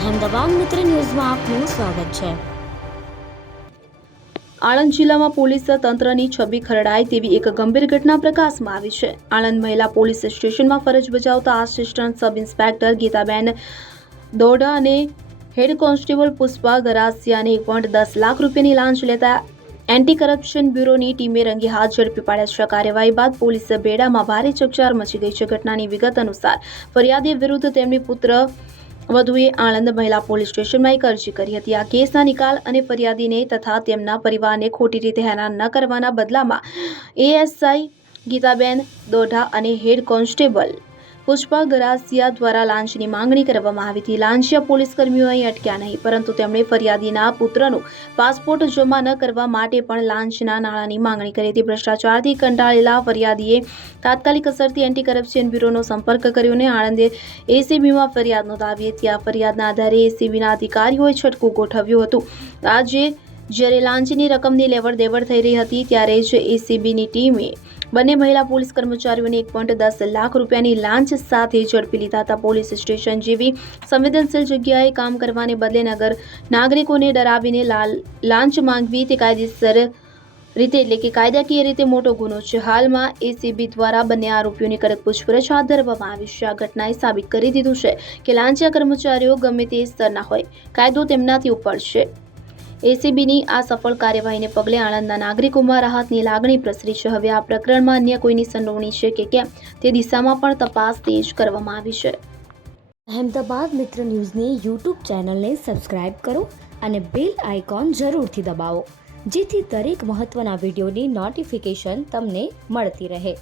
અહેમદાબાદ મિત્ર ન્યૂઝમાં આપનું સ્વાગત છે। આણંદ જિલ્લામાં પોલીસ તંત્રની છબી ખરડાય તેવી એક ગંભીર ઘટના પ્રકાશમાં આવી છે। આણંદ મહિલા પોલીસ સ્ટેશનમાં ફરજ બજાવતા આસિસ્ટન્ટ સબ ઇન્સ્પેક્ટર ગીતાબેન દોડા અને હેડ કોન્સ્ટેબલ પુષ્પા ગરાસિયાને 1.10 લાખ રૂપિયાની લાંચ લેતા એન્ટી કરપ્શન બ્યુરોની ટીમે રંગે હાથ ઝડપી પાડ્યા છે। કાર્યવાહી બાદ પોલીસ બેડામાં ભારે ચકચાર મચી ગઈ છે। ઘટનાની વિગત અનુસાર ફરિયાદી વિરુદ્ધ તેમની પુત્ર વધુએ આણંદ મહિલા પોલીસ સ્ટેશનમાં એક અરજી કરી હતી। આ કેસના નિકાલ અને ફરિયાદીને તથા તેમના પરિવારને ખોટી રીતે હેરાન ન કરવાના બદલામાં એએસઆઈ ગીતાબેન દોઢા અને હેડ કોન્સ્ટેબલ પુષ્પા ગરાસિયા દ્વારા લાંચની માંગણી કરવામાં આવી હતી। લાંચિયા પોલીસ કર્મીઓ અહીં અટક્યા નહીં, પરંતુ તેમણે ફરિયાદીના પુત્રનું પાસપોર્ટ જમા ન કરવા માટે પણ લાંચના નાણાંની માંગણી કરી હતી। ભ્રષ્ટાચારથી કંટાળેલા ફરિયાદીએ તાત્કાલિક અસરથી એન્ટી કરપ્શન બ્યુરોનો સંપર્ક કર્યો અને આણંદ એસીબીમાં ફરિયાદ નોંધાવી હતી। આ ફરિયાદના આધારે એસીબીના અધિકારીઓએ છટકું ગોઠવ્યું હતું। આજે જ્યારે લાંચની રકમની લેવડ દેવડ થઈ રહી હતી ત્યારે જ એસીબીની ટીમે બંને મહિલા પોલીસ કર્મચારીઓને 1.10 લાખ રૂપિયાની લાંચ સાથે ઝડપી લીધા હતા। પોલીસ સ્ટેશન જેવી સંવેદનશીલ જગ્યાએ કામ કરવાને બદલે નાગરિકોને ડરાવીને લાંચ માંગવી તે કાયદેસર રીતે એટલે કે કાયદાકીય રીતે મોટો ગુનો છે। હાલમાં એસીબી દ્વારા બંને આરોપીઓની કડક પૂછપરછ હાથ ધરવામાં આવી છે। આ ઘટનાએ સાબિત કરી દીધું છે કે લાંચિયા કર્મચારીઓ ગમે તે સ્તરના હોય, કાયદો તેમનાથી ઉપર છે। એસીબીની આ સફળ કાર્યવાહીને પગલે આણંદના નાગરિકોમાં રાહતની લાગણી પ્રસરી છે। હવે આ પ્રકરણમાં અન્ય કોઈની સંડોવણી છે કે કેમ તે દિશામાં પણ તપાસ તેજ કરવામાં આવી છે। અહેમદાબાદ મિત્ર ન્યૂઝની યુટ્યુબ ચેનલને સબસ્ક્રાઇબ કરો અને બેલ આઇકોન જરૂરથી દબાવો, જેથી દરેક મહત્વના વિડીયોની નોટિફિકેશન તમને મળતી રહે।